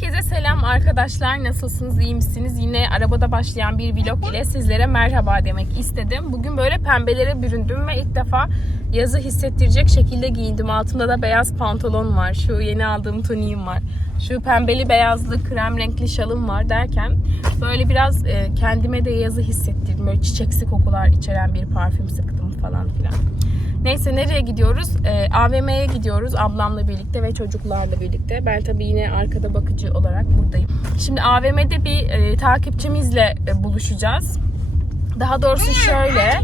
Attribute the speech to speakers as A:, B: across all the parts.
A: Herkese selam arkadaşlar. Nasılsınız? iyi misiniz? Yine arabada başlayan bir vlog ile sizlere merhaba demek istedim. Bugün böyle pembelere büründüm ve ilk defa yazı hissettirecek şekilde giyindim. Altımda da beyaz pantolon var. Şu yeni aldığım tuniğim var. Şu pembeli beyazlı krem renkli şalım var derken böyle biraz e, kendime de yazı hissettirdim. Böyle çiçeksi kokular içeren bir parfüm sıktım falan filan. Neyse nereye gidiyoruz? Ee, AVM'ye gidiyoruz ablamla birlikte ve çocuklarla birlikte. Ben tabii yine arkada bakıcı olarak buradayım. Şimdi AVM'de bir e, takipçimizle e, buluşacağız. Daha doğrusu şöyle.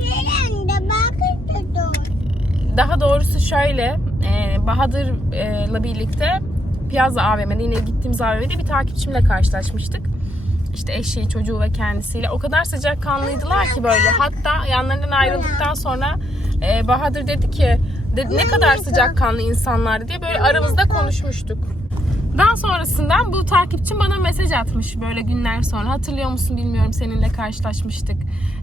A: Daha doğrusu şöyle. E, Bahadır'la birlikte Piazza AVM'de yine gittiğimiz AVM'de bir takipçimle karşılaşmıştık. İşte eşi, çocuğu ve kendisiyle. O kadar sıcak kanlıydılar ki böyle. Hatta yanlarından ayrıldıktan sonra e, Bahadır dedi ki dedi, ne kadar sıcak kanlı insanlardı diye böyle aramızda konuşmuştuk. Daha sonrasından bu takipçim bana mesaj atmış böyle günler sonra. Hatırlıyor musun bilmiyorum seninle karşılaşmıştık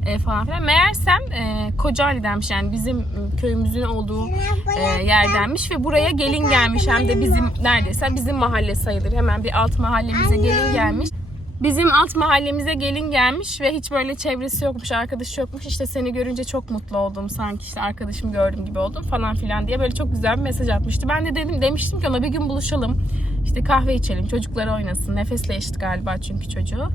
A: e, falan filan. Meğersem e, Kocaeli'denmiş yani bizim köyümüzün olduğu e, yerdenmiş ve buraya gelin gelmiş. Hem de bizim neredeyse bizim mahalle sayılır. Hemen bir alt mahallemize gelin gelmiş. Bizim alt mahallemize gelin gelmiş ve hiç böyle çevresi yokmuş, arkadaşı yokmuş. İşte seni görünce çok mutlu oldum. Sanki işte arkadaşımı gördüm gibi oldum falan filan diye böyle çok güzel bir mesaj atmıştı. Ben de dedim demiştim ki ona bir gün buluşalım. İşte kahve içelim, çocuklar oynasın. Nefesle eşit galiba çünkü çocuğu.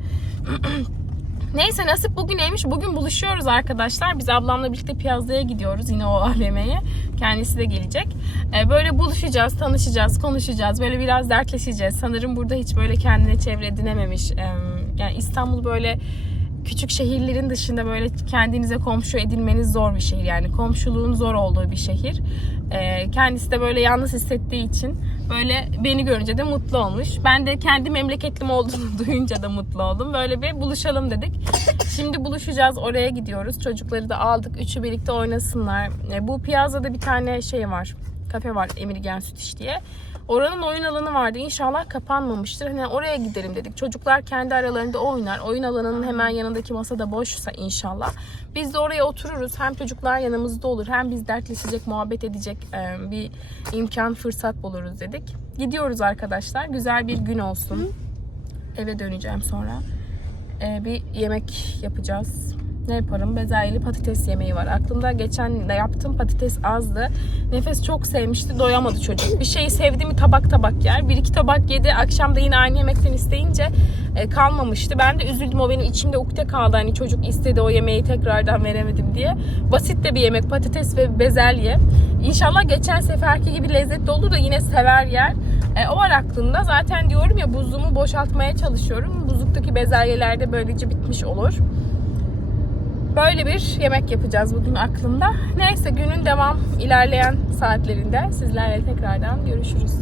A: Neyse nasip bugün neymiş? Bugün buluşuyoruz arkadaşlar. Biz ablamla birlikte Piyazza'ya gidiyoruz yine o AVM'ye. Kendisi de gelecek. Ee, böyle buluşacağız, tanışacağız, konuşacağız. Böyle biraz dertleşeceğiz. Sanırım burada hiç böyle kendine çevre edinememiş. Yani İstanbul böyle küçük şehirlerin dışında böyle kendinize komşu edinmeniz zor bir şehir. Yani komşuluğun zor olduğu bir şehir. Ee, kendisi de böyle yalnız hissettiği için böyle beni görünce de mutlu olmuş. Ben de kendi memleketlim olduğunu duyunca da mutlu oldum. Böyle bir buluşalım dedik. Şimdi buluşacağız. Oraya gidiyoruz. Çocukları da aldık. Üçü birlikte oynasınlar. Ee, bu Piyazza'da bir tane şey var. Kafe var Emirgen Süt İş diye. Oranın oyun alanı vardı. İnşallah kapanmamıştır. Hani oraya gidelim dedik. Çocuklar kendi aralarında oynar. Oyun alanının hemen yanındaki masa da boşsa inşallah. Biz de oraya otururuz. Hem çocuklar yanımızda olur. Hem biz dertleşecek, muhabbet edecek e, bir imkan, fırsat buluruz dedik. Gidiyoruz arkadaşlar. Güzel bir gün olsun. Eve döneceğim sonra. E, bir yemek yapacağız. Ne yaparım? Bezelyeli patates yemeği var. Aklımda geçen de yaptığım patates azdı. Nefes çok sevmişti. Doyamadı çocuk. Bir şeyi sevdi mi tabak tabak yer. Bir iki tabak yedi. Akşam da yine aynı yemekten isteyince e, kalmamıştı. Ben de üzüldüm. O benim içimde ukde kaldı. Hani çocuk istedi o yemeği tekrardan veremedim diye. Basit de bir yemek. Patates ve bezelye. İnşallah geçen seferki gibi lezzetli olur da yine sever yer. E, o var aklımda. Zaten diyorum ya buzluğumu boşaltmaya çalışıyorum. Buzluktaki bezelyeler de böylece bitmiş olur. Böyle bir yemek yapacağız bugün aklımda. Neyse günün devam ilerleyen saatlerinde sizlerle tekrardan görüşürüz.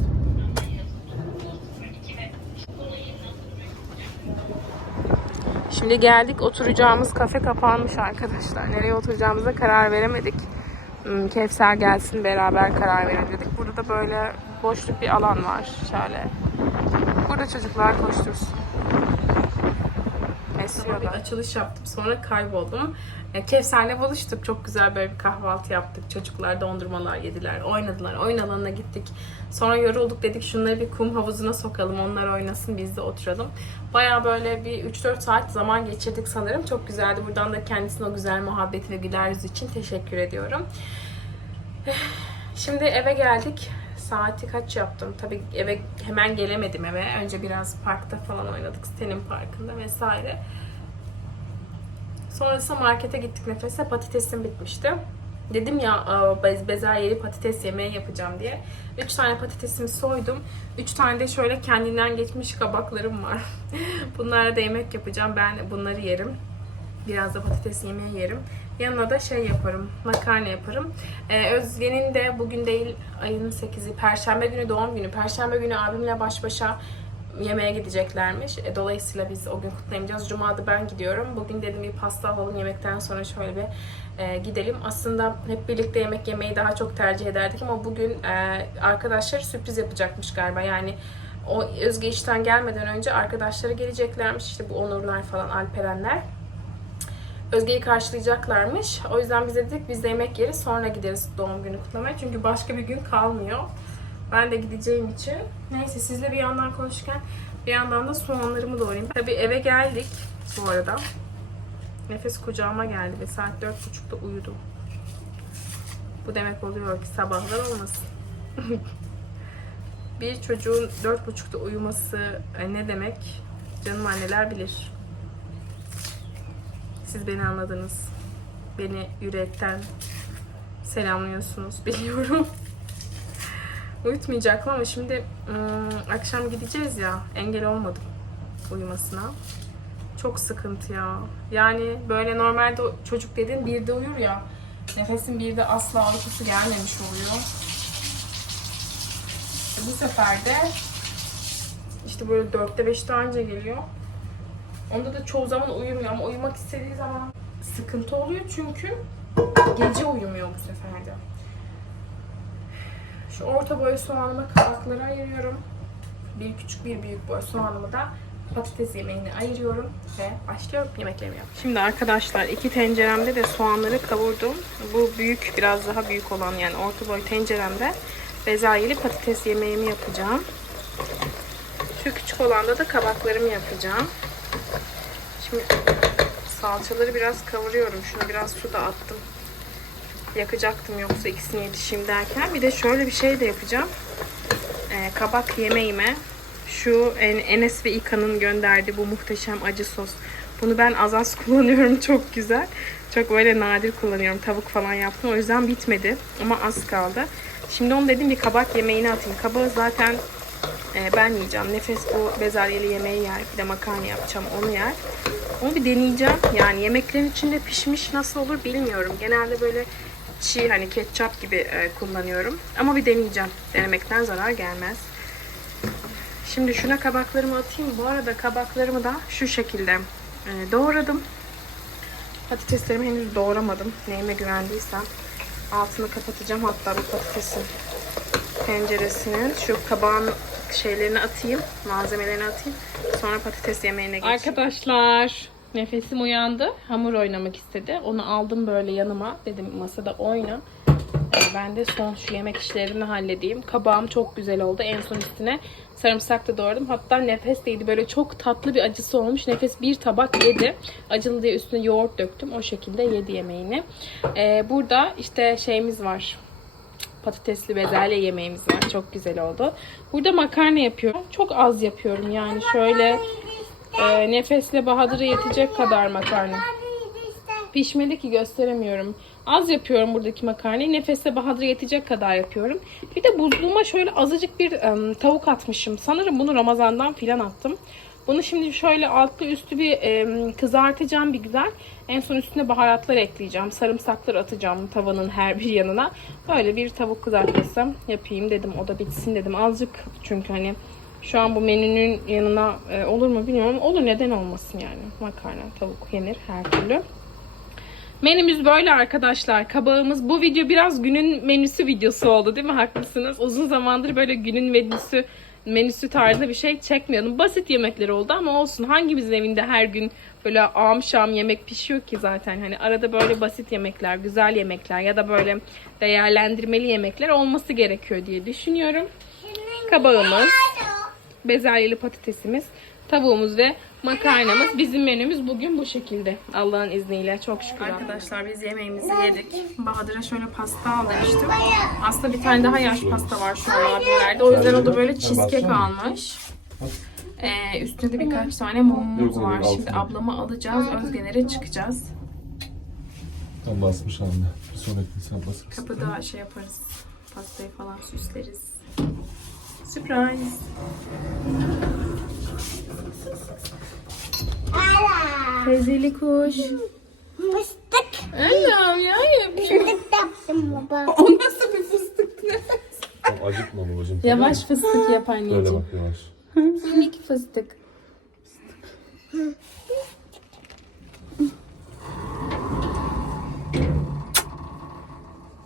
A: Şimdi geldik oturacağımız kafe kapanmış arkadaşlar. Nereye oturacağımıza karar veremedik. Hmm, Kevser gelsin beraber karar verelim dedik. Burada da böyle boşluk bir alan var. Şöyle. Burada çocuklar koştursun. Esiyor bir açılış yaptım. Sonra kayboldum. E, Kevser'le buluştuk. Çok güzel böyle bir kahvaltı yaptık. Çocuklar dondurmalar yediler. Oynadılar. Oyun alanına gittik. Sonra yorulduk dedik şunları bir kum havuzuna sokalım. Onlar oynasın biz de oturalım. Baya böyle bir 3-4 saat zaman geçirdik sanırım. Çok güzeldi. Buradan da kendisine o güzel muhabbet ve güler yüzü için teşekkür ediyorum. Şimdi eve geldik. Saati kaç yaptım? Tabii eve hemen gelemedim eve. Önce biraz parkta falan oynadık. Sitenin parkında vesaire. Sonrasında markete gittik nefese. Patatesim bitmişti. Dedim ya bez- bezelyeli patates yemeği yapacağım diye. 3 tane patatesimi soydum. 3 tane de şöyle kendinden geçmiş kabaklarım var. Bunlarla da yemek yapacağım. Ben bunları yerim. Biraz da patates yemeği yerim. Yanına da şey yaparım, makarna yaparım. Ee, Özge'nin de bugün değil ayın 8'i, Perşembe günü doğum günü. Perşembe günü abimle baş başa yemeğe gideceklermiş. E, dolayısıyla biz o gün kutlayamayacağız. Cuma'da ben gidiyorum. Bugün dedim bir pasta alalım yemekten sonra şöyle bir e, gidelim. Aslında hep birlikte yemek yemeyi daha çok tercih ederdik ama bugün e, arkadaşlar sürpriz yapacakmış galiba. Yani o Özge işten gelmeden önce arkadaşları geleceklermiş. İşte bu Onurlar falan, Alperenler. Özge'yi karşılayacaklarmış. O yüzden biz dedik biz de yemek yeriz sonra gideriz doğum günü kutlamaya. Çünkü başka bir gün kalmıyor. Ben de gideceğim için. Neyse sizle bir yandan konuşurken bir yandan da soğanlarımı doğrayayım. Tabii eve geldik bu arada. Nefes kucağıma geldi ve saat dört buçukta uyudu. Bu demek oluyor ki sabahlar olmasın. bir çocuğun dört buçukta uyuması e, ne demek? Canım anneler bilir. Siz beni anladınız. Beni yürekten selamlıyorsunuz biliyorum. Uyutmayacaktım ama şimdi ım, akşam gideceğiz ya engel olmadım uyumasına. Çok sıkıntı ya. Yani böyle normalde çocuk dediğin birde uyur ya. Nefesin birde asla uykusu gelmemiş oluyor. Bu sefer de işte böyle dörtte beşte anca geliyor. Onda da çoğu zaman uyumuyor ama uyumak istediği zaman sıkıntı oluyor çünkü gece uyumuyor bu sefer de. Şu orta boy soğanıma kabakları ayırıyorum. Bir küçük bir büyük boy soğanımı da patates yemeğine ayırıyorum ve başlıyorum yemeklerimi yapmaya. Şimdi arkadaşlar iki tenceremde de soğanları kavurdum. Bu büyük biraz daha büyük olan yani orta boy tenceremde bezelyeli patates yemeğimi yapacağım. Şu küçük olanda da kabaklarımı yapacağım. Şimdi salçaları biraz kavuruyorum. Şuna biraz su da attım. Yakacaktım yoksa ikisini yetişeyim derken. Bir de şöyle bir şey de yapacağım. Ee, kabak yemeğime şu En- Enes ve İka'nın gönderdiği bu muhteşem acı sos. Bunu ben az az kullanıyorum. Çok güzel. Çok böyle nadir kullanıyorum. Tavuk falan yaptım. O yüzden bitmedi. Ama az kaldı. Şimdi onu dedim bir kabak yemeğine atayım. Kabağı zaten e, ben yiyeceğim. Nefes bu bezelyeli yemeği yer. Bir de makarna yapacağım. Onu yer. Onu bir deneyeceğim. Yani yemeklerin içinde pişmiş nasıl olur bilmiyorum. Genelde böyle çiğ hani ketçap gibi e, kullanıyorum. Ama bir deneyeceğim. Denemekten zarar gelmez. Şimdi şuna kabaklarımı atayım. Bu arada kabaklarımı da şu şekilde e, doğradım. Patateslerimi henüz doğramadım. Neyime güvendiysem. Altını kapatacağım hatta bu patatesin tenceresinin. Şu kabağın şeylerini atayım. Malzemelerini atayım. Sonra patates yemeğine geçeyim. Arkadaşlar nefesim uyandı. Hamur oynamak istedi. Onu aldım böyle yanıma. Dedim masada oyna. Ee, Ben de son şu yemek işlerini halledeyim. Kabağım çok güzel oldu. En son üstüne sarımsak da doğradım. Hatta nefes değdi. Böyle çok tatlı bir acısı olmuş. Nefes bir tabak yedi. Acılı diye üstüne yoğurt döktüm. O şekilde yedi yemeğini. Ee, burada işte şeyimiz var patatesli bezelye yemeğimiz var. Çok güzel oldu. Burada makarna yapıyorum. Çok az yapıyorum yani şöyle e, nefesle Bahadır'a yetecek kadar makarna. Pişmedi ki gösteremiyorum. Az yapıyorum buradaki makarnayı. Nefesle Bahadır'a yetecek kadar yapıyorum. Bir de buzluğuma şöyle azıcık bir em, tavuk atmışım. Sanırım bunu Ramazan'dan filan attım. Bunu şimdi şöyle altlı üstü bir em, kızartacağım bir güzel. En son üstüne baharatlar ekleyeceğim. Sarımsaklar atacağım tavanın her bir yanına. Böyle bir tavuk kızartması yapayım dedim. O da bitsin dedim. Azıcık çünkü hani şu an bu menünün yanına e, olur mu bilmiyorum. Olur neden olmasın yani. Makarna, tavuk yenir her türlü. Menümüz böyle arkadaşlar. Kabağımız. Bu video biraz günün menüsü videosu oldu değil mi? Haklısınız. Uzun zamandır böyle günün menüsü menüsü tarzı bir şey çekmiyordum. Basit yemekler oldu ama olsun. Hangimizin evinde her gün böyle ağam şam yemek pişiyor ki zaten. Hani arada böyle basit yemekler, güzel yemekler ya da böyle değerlendirmeli yemekler olması gerekiyor diye düşünüyorum. Kabağımız, bezelyeli patatesimiz, tavuğumuz ve makarnamız. Bizim menümüz bugün bu şekilde. Allah'ın izniyle. Çok şükür. Arkadaşlar biz yemeğimizi yedik. Bahadır'a şöyle pasta al demiştim. Aslında bir tane daha yaş pasta var şu an abimlerde. O yüzden o da böyle cheesecake almış. Ee, üstünde birkaç tane mumumuz var. Şimdi ablamı alacağız. Özgeler'e çıkacağız.
B: Tam basmış anne. Bir sonrakini sen basırsın.
A: Kapıda şey yaparız. Pastayı falan süsleriz. Surprise. Teyzeli kuş.
C: Mıstık.
A: Annem ya yapayım.
C: Mıstık yaptım baba.
A: O nasıl bir fıstık ne?
B: Tam acıtma babacığım.
A: Yavaş fıstık yap
B: Böyle
A: anneciğim.
B: bak yavaş.
A: Minik fıstık.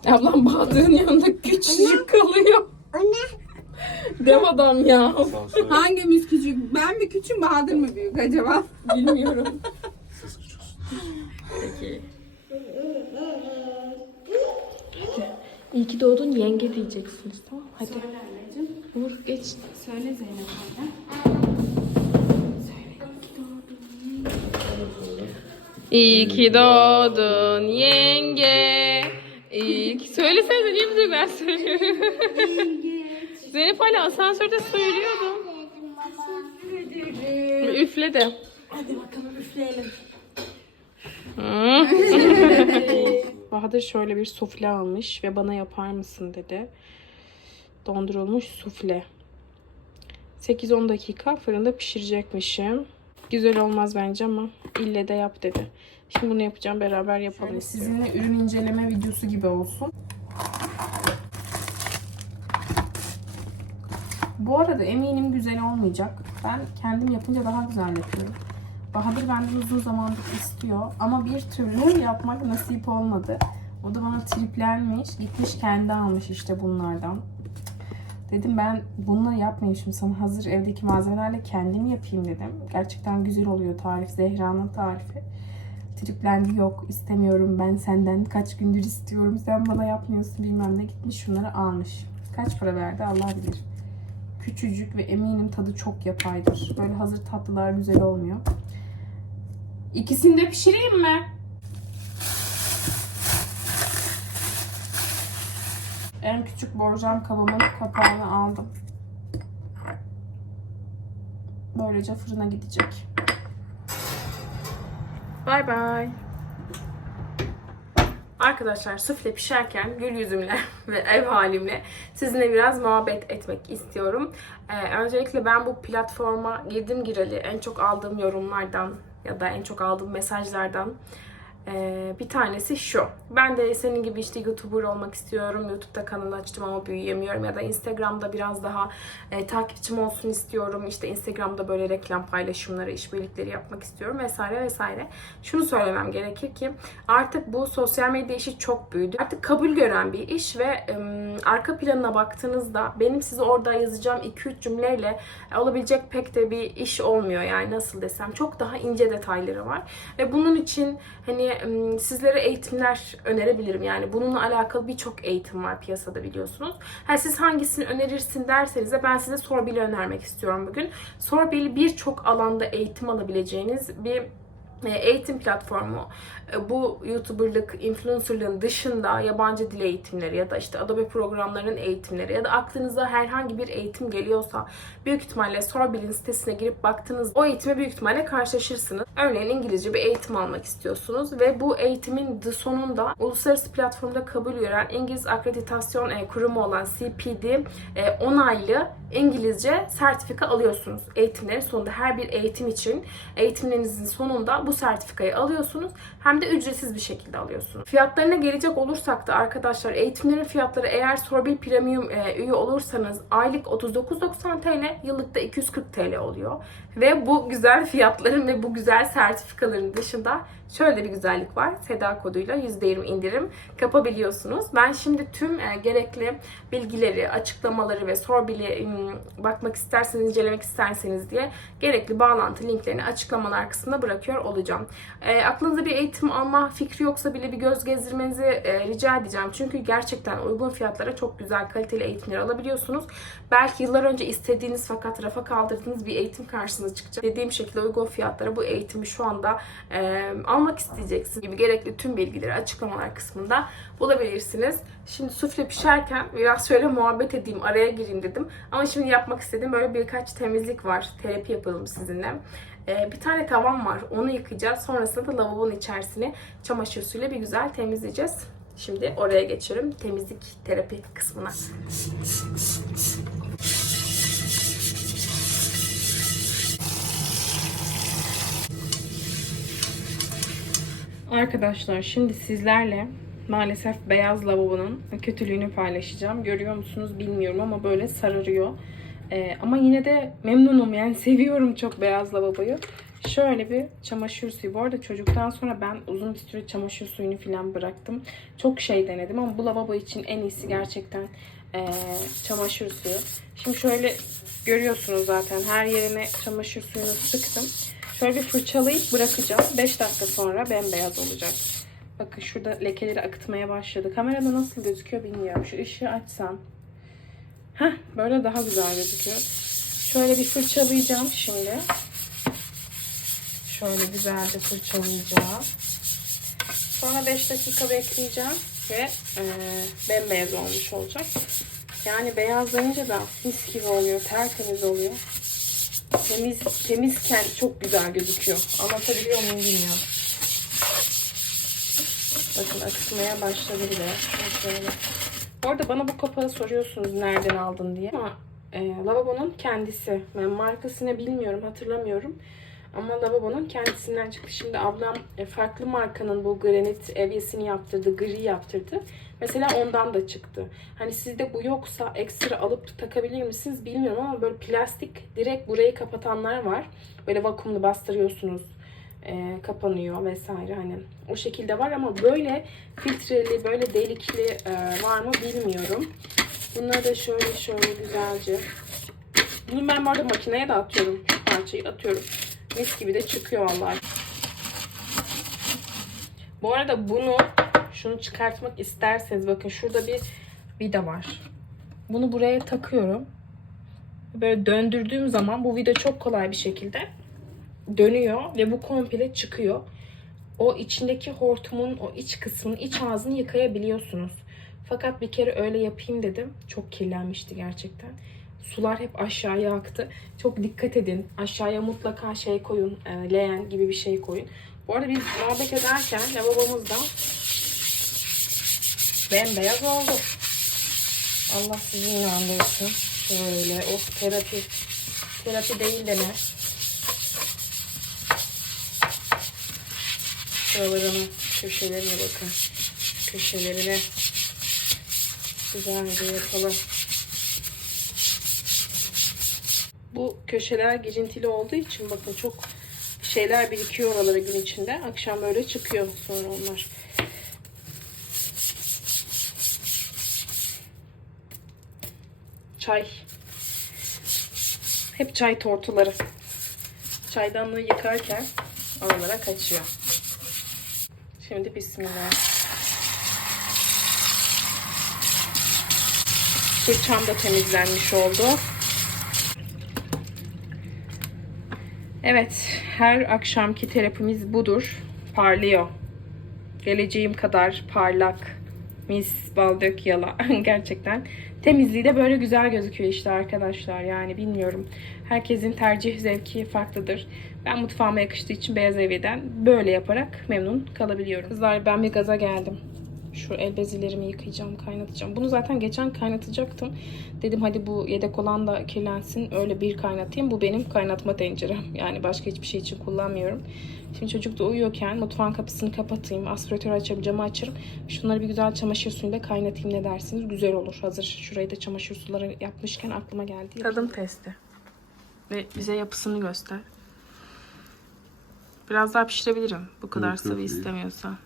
A: Ablam Bahadır'ın yanında küçücük kalıyor.
C: O ne?
A: Dev adam ya.
B: Söyle.
D: Hangimiz küçük? Ben mi küçük Bahadır mı büyük acaba?
A: Bilmiyorum.
B: Siz.
A: Peki. İyi ki doğdun yenge diyeceksiniz tamam mı? Hadi. Vur geç.
D: Söyle Zeynep anne.
A: İyi ki doğdun yenge. İyi ki... Söylesene niye bize ben söylüyorum? Zeynep hala asansörde söylüyordu. Üfle de.
D: Hadi bakalım üfleyelim.
A: Bahadır şöyle bir sufle almış ve bana yapar mısın dedi. Dondurulmuş sufle. 8-10 dakika fırında pişirecekmişim. Güzel olmaz bence ama ille de yap dedi. Şimdi bunu yapacağım beraber yapalım Sizinle ürün inceleme videosu gibi olsun. Bu arada eminim güzel olmayacak. Ben kendim yapınca daha güzel yapıyorum. Bahadır benden uzun zamandır istiyor ama bir türlü yapmak nasip olmadı. O da bana triplenmiş, gitmiş kendi almış işte bunlardan. Dedim ben bununla yapmayayım sana hazır evdeki malzemelerle kendim yapayım dedim. Gerçekten güzel oluyor tarif, Zehra'nın tarifi. Triplendi yok istemiyorum ben senden kaç gündür istiyorum sen bana yapmıyorsun bilmem ne gitmiş şunları almış. Kaç para verdi Allah bilir. Küçücük ve eminim tadı çok yapaydır. Böyle hazır tatlılar güzel olmuyor. İkisini de pişireyim mi? En küçük borcam kabımın kapağını aldım. Böylece fırına gidecek. Bay bay. Arkadaşlar sufle pişerken gül yüzümle ve ev halimle sizinle biraz muhabbet etmek istiyorum. Ee, öncelikle ben bu platforma girdim gireli en çok aldığım yorumlardan ya da en çok aldığım mesajlardan ee, bir tanesi şu. Ben de senin gibi işte YouTuber olmak istiyorum. YouTube'da kanal açtım ama büyüyemiyorum. Ya da Instagram'da biraz daha e, takipçim olsun istiyorum. İşte Instagram'da böyle reklam paylaşımları, işbirlikleri yapmak istiyorum vesaire vesaire. Şunu söylemem gerekir ki artık bu sosyal medya işi çok büyüdü. Artık kabul gören bir iş ve e, arka planına baktığınızda benim size orada yazacağım 2-3 cümleyle olabilecek pek de bir iş olmuyor. Yani nasıl desem çok daha ince detayları var. Ve bunun için hani sizlere eğitimler önerebilirim. Yani bununla alakalı birçok eğitim var piyasada biliyorsunuz. Ha, siz hangisini önerirsin derseniz de ben size Sorbil'i önermek istiyorum bugün. Sorbil birçok alanda eğitim alabileceğiniz bir eğitim platformu. E, Bu YouTuber'lık, influencer'lığın dışında yabancı dil eğitimleri ya da işte Adobe programlarının eğitimleri ya da aklınıza herhangi bir eğitim geliyorsa büyük ihtimalle Sorbil'in sitesine girip baktığınız o eğitime büyük ihtimalle karşılaşırsınız. Örneğin İngilizce bir eğitim almak istiyorsunuz ve bu eğitimin sonunda uluslararası platformda kabul gören İngiliz Akreditasyon e, Kurumu olan CPD e, onaylı İngilizce sertifika alıyorsunuz. Eğitimlerin sonunda her bir eğitim için eğitimlerinizin sonunda bu sertifikayı alıyorsunuz. Hem de ücretsiz bir şekilde alıyorsunuz. Fiyatlarına gelecek olursak da arkadaşlar eğitimlerin fiyatları eğer Sorbil Premium e, üye olursanız aylık 39.90 TL, yıllık da 240 TL oluyor. Ve bu güzel fiyatların ve bu güzel sertifikaların dışında şöyle bir güzellik var. Seda koduyla %20 indirim kapabiliyorsunuz. Ben şimdi tüm e, gerekli bilgileri, açıklamaları ve Sorbil'i bakmak isterseniz, incelemek isterseniz diye gerekli bağlantı linklerini açıklamalar kısmına bırakıyor olacağım. E, aklınızda bir eğitim alma fikri yoksa bile bir göz gezdirmenizi e, rica edeceğim. Çünkü gerçekten uygun fiyatlara çok güzel kaliteli eğitimler alabiliyorsunuz. Belki yıllar önce istediğiniz fakat rafa kaldırdığınız bir eğitim karşınıza çıkacak. Dediğim şekilde uygun fiyatlara bu eğitimi şu anda e, almak isteyeceksiniz gibi gerekli tüm bilgileri açıklamalar kısmında bulabilirsiniz. Şimdi sufle pişerken biraz şöyle muhabbet edeyim, araya gireyim dedim. Ama şimdi yapmak istediğim böyle birkaç temizlik var. Terapi yapalım sizinle. Ee, bir tane tavam var. Onu yıkayacağız. Sonrasında da lavabonun içerisini çamaşır suyuyla bir güzel temizleyeceğiz. Şimdi oraya geçiyorum. Temizlik terapi kısmına. Arkadaşlar şimdi sizlerle maalesef beyaz lavabonun kötülüğünü paylaşacağım. Görüyor musunuz bilmiyorum ama böyle sararıyor. Ee, ama yine de memnunum yani seviyorum çok beyaz lavaboyu. Şöyle bir çamaşır suyu. Bu arada çocuktan sonra ben uzun bir süre çamaşır suyunu falan bıraktım. Çok şey denedim ama bu lavabo için en iyisi gerçekten ee, çamaşır suyu. Şimdi şöyle görüyorsunuz zaten her yerine çamaşır suyunu sıktım. Şöyle bir fırçalayıp bırakacağım. 5 dakika sonra bembeyaz olacak. Bakın şurada lekeleri akıtmaya başladı. Kamerada nasıl gözüküyor bilmiyorum. Şu ışığı açsam. Heh, böyle daha güzel gözüküyor. Şöyle bir fırçalayacağım şimdi. Şöyle güzelce fırçalayacağım. Sonra 5 dakika bekleyeceğim ve e, bembeyaz olmuş olacak. Yani beyazlayınca da mis gibi oluyor, tertemiz oluyor. Temiz, temizken çok güzel gözüküyor. Anlatabiliyor muyum bilmiyorum. Bakın akıtmaya başladı bile. Bu arada bana bu kapağı soruyorsunuz nereden aldın diye. Ama e, lavabonun kendisi. Ben markasını bilmiyorum, hatırlamıyorum. Ama lavabonun kendisinden çıktı. Şimdi ablam e, farklı markanın bu granit evyesini yaptırdı, gri yaptırdı. Mesela ondan da çıktı. Hani sizde bu yoksa ekstra alıp takabilir misiniz bilmiyorum ama böyle plastik direkt burayı kapatanlar var. Böyle vakumlu bastırıyorsunuz e, kapanıyor vesaire hani o şekilde var ama böyle filtreli böyle delikli e, var mı bilmiyorum. Bunları da şöyle şöyle güzelce bunu ben bu arada makineye de atıyorum. Parçayı atıyorum. Mis gibi de çıkıyor vallahi. Bu arada bunu şunu çıkartmak isterseniz bakın şurada bir vida var. Bunu buraya takıyorum. Böyle döndürdüğüm zaman bu vida çok kolay bir şekilde dönüyor ve bu komple çıkıyor. O içindeki hortumun o iç kısmını, iç ağzını yıkayabiliyorsunuz. Fakat bir kere öyle yapayım dedim. Çok kirlenmişti gerçekten. Sular hep aşağıya aktı. Çok dikkat edin. Aşağıya mutlaka şey koyun. E, leğen gibi bir şey koyun. Bu arada biz muhabbet ederken lavabomuz da bembeyaz oldu. Allah sizi inandırsın. Şöyle oh terapi. Terapi değil de ne? Şuralarının köşelerine bakın. Köşelerine güzelce yapalım. Bu köşeler girintili olduğu için bakın çok şeyler birikiyor oralara gün içinde. Akşam böyle çıkıyor sonra onlar. Çay. Hep çay tortuları. Çaydanlığı yıkarken oralara kaçıyor. Şimdi bismillah. Fırçam da temizlenmiş oldu. Evet, her akşamki terapimiz budur. Parlıyor. Geleceğim kadar parlak. Mis, bal yala. Gerçekten. Temizliği de böyle güzel gözüküyor işte arkadaşlar. Yani bilmiyorum. Herkesin tercih zevki farklıdır. Ben mutfağıma yakıştığı için beyaz evyeden böyle yaparak memnun kalabiliyorum. Kızlar ben bir gaza geldim. Şu el bezilerimi yıkayacağım, kaynatacağım. Bunu zaten geçen kaynatacaktım. Dedim hadi bu yedek olan da kirlensin. Öyle bir kaynatayım. Bu benim kaynatma tencerem. Yani başka hiçbir şey için kullanmıyorum. Şimdi çocuk da uyuyorken mutfağın kapısını kapatayım. Aspiratörü açarım, camı açarım. Şunları bir güzel çamaşır suyuyla kaynatayım ne dersiniz? Güzel olur. Hazır şurayı da çamaşır suları yapmışken aklıma geldi. Tadım testi. Ve bize yapısını göster. Biraz daha pişirebilirim. Bu kadar
B: yok,
A: sıvı istemiyorsa.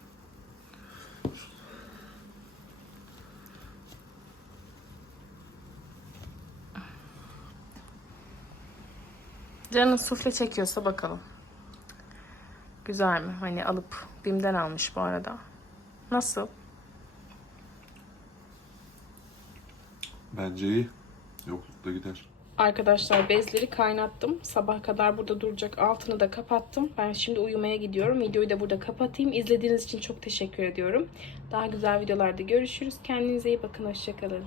A: Canın sufle çekiyorsa bakalım. Güzel mi? Hani alıp Bim'den almış bu arada. Nasıl?
B: Bence iyi. Yoklukta gider.
A: Arkadaşlar bezleri kaynattım. Sabah kadar burada duracak. Altını da kapattım. Ben şimdi uyumaya gidiyorum. Videoyu da burada kapatayım. İzlediğiniz için çok teşekkür ediyorum. Daha güzel videolarda görüşürüz. Kendinize iyi bakın. Hoşçakalın.